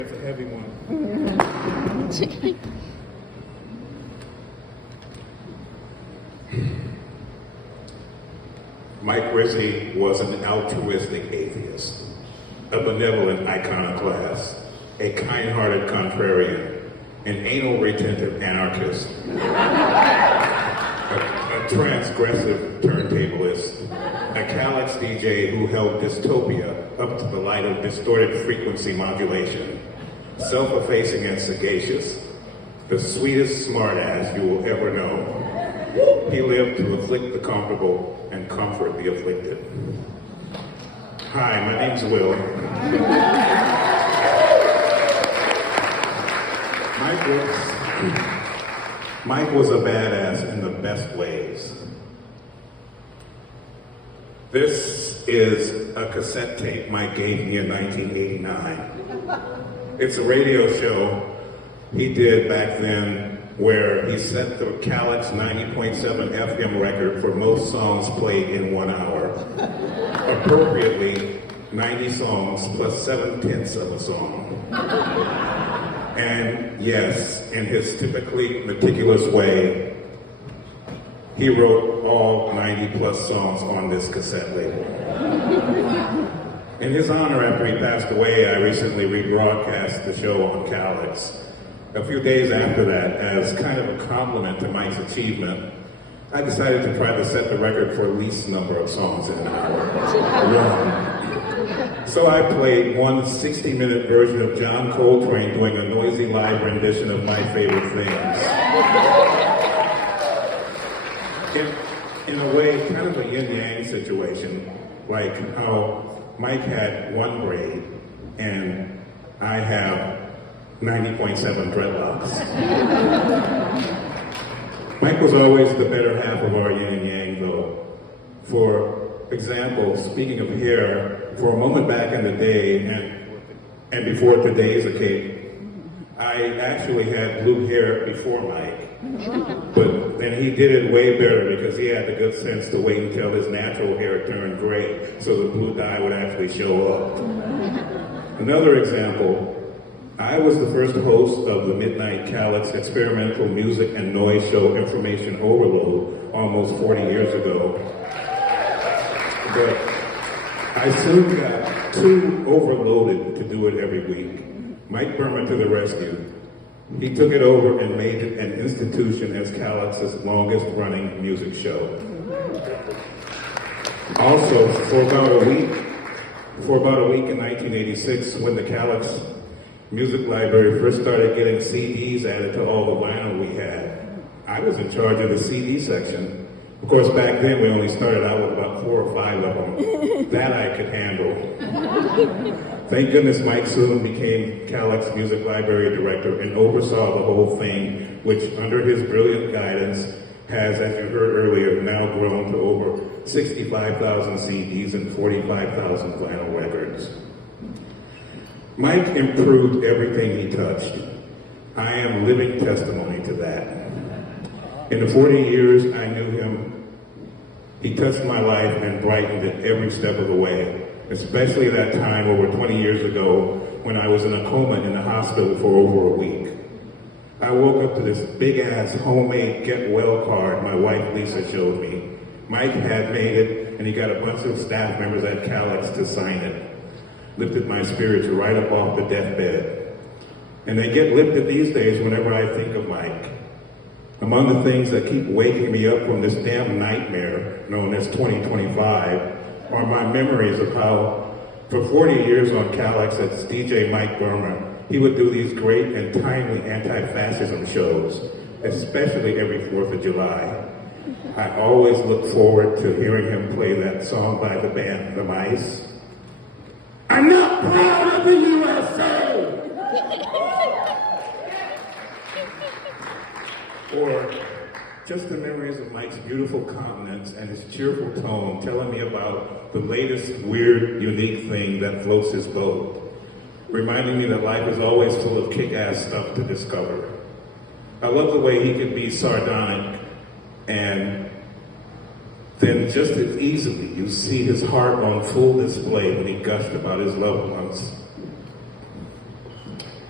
It's a heavy one. Mike Rizzi was an altruistic atheist, a benevolent iconoclast, a kind-hearted contrarian, an anal retentive anarchist, a transgressive turntablist, a Calyx DJ who held dystopia up to the light of distorted frequency modulation, self-effacing and sagacious, the sweetest smartass you will ever know. He lived to afflict the comfortable and comfort the afflicted. Hi, my name's Will. Mike was a badass in the best ways. This is a cassette tape Mike gave me in 1989. It's a radio show he did back then where he set the Calyx 90.7 FM record for most songs played in 1 hour. Appropriately, 90 songs plus 7/10 of a song. And yes, in his typically meticulous way, he wrote all 90 plus songs on this cassette label. In his honor, after he passed away, I recently rebroadcast the show on Calyx. A few days after that, as kind of a compliment to Mike's achievement, I decided to try to set the record for least number of songs in an hour. So I played one 60-minute version of John Coltrane doing a noisy live rendition of My Favorite Things. In a way, kind of a yin-yang situation, like how Mike had one braid and I have 90.7 dreadlocks. Mike was always the better half of our yin and yang, though. For example, speaking of hair, for a moment back in the day, and before today's a cake, I actually had blue hair before Mike. But then he did it way better because he had the good sense to wait until his natural hair turned gray so the blue dye would actually show up. Another example, I was the first host of the Midnight Calyx experimental music and noise show Information Overload almost 40 years ago. But I soon got too overloaded to do it every week. Mike Berman to the rescue. He took it over and made it an institution as Calyx's longest running music show. Also, for about a week in 1986, when the Calyx Music Library first started getting CDs added to all the vinyl we had, I was in charge of the CD section. Of course, back then we only started out with about 4 or 5 of them. That I could handle. Thank goodness Mike soon became Calyx Music Library Director and oversaw the whole thing, which under his brilliant guidance has, as you heard earlier, now grown to over 65,000 CDs and 45,000 vinyl records. Mike improved everything he touched. I am living testimony to that. In the 40 years I knew him, he touched my life and brightened it every step of the way, especially that time over 20 years ago when I was in a coma in the hospital for over a week. I woke up to this big-ass homemade get well card my wife Lisa showed me. Mike had made it, and he got a bunch of staff members at Calyx to sign it. Lifted my spirits right up off the deathbed. And they get lifted these days whenever I think of Mike. Among the things that keep waking me up from this damn nightmare known as 2025 are my memories of how, for 40 years on Calyx as DJ Mike Berman, he would do these great and timely anti-fascism shows, especially every 4th of July. I always look forward to hearing him play that song by the band The Mice. I'm not proud of the USA! Or just the memories of Mike's beautiful countenance and his cheerful tone telling me about the latest weird, unique thing that floats his boat. Reminding me that life is always full of kick-ass stuff to discover. I love the way he could be sardonic and then just as easily you see his heart on full display when he gushed about his loved ones.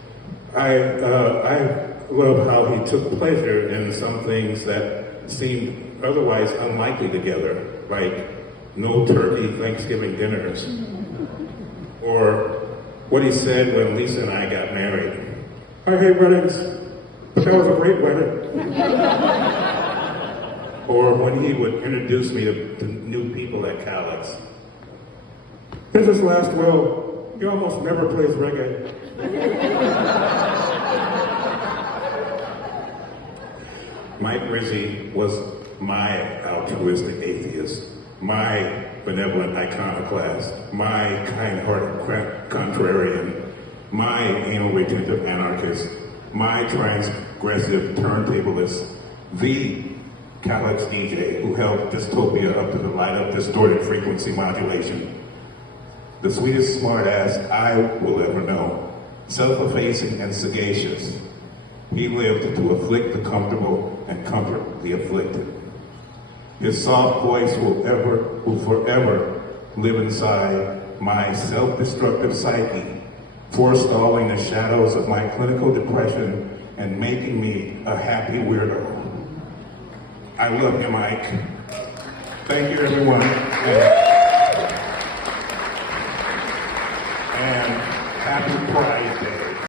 I love how he took pleasure in some things that seemed otherwise unlikely together, like no turkey Thanksgiving dinners, or what he said when Lisa and I got married. I hate weddings, but that was a great wedding. Or when he would introduce me to new people at Calix. Mrs. Lastwell, he almost never plays reggae. Mike Rizzi was my altruistic atheist, my benevolent iconoclast, my kind-hearted contrarian, my anal retentive anarchist, my transgressive turntablist, the Calix DJ who held dystopia up to the light of distorted frequency modulation. The sweetest smartass I will ever know, self-effacing and sagacious. He lived to afflict the comfortable and comfort the afflicted. His soft voice will forever live inside my self-destructive psyche, forestalling the shadows of my clinical depression and making me a happy weirdo. I love you, Mike. Thank you, everyone.